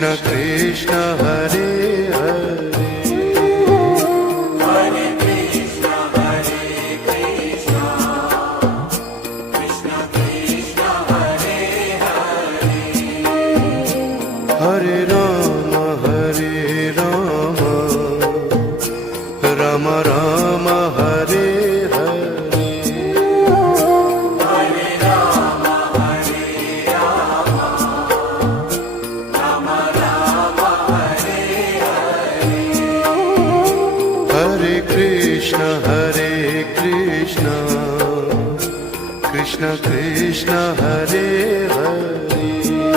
Krishna Krishna Hare Hare Hare Krishna Krishna Krishna Hare Hare Hare Ram Ram Ram Hare Hare Hare Ram Ram Ram Hare Hare Hare Krishna Krishna Krishna Krishna Hare Hare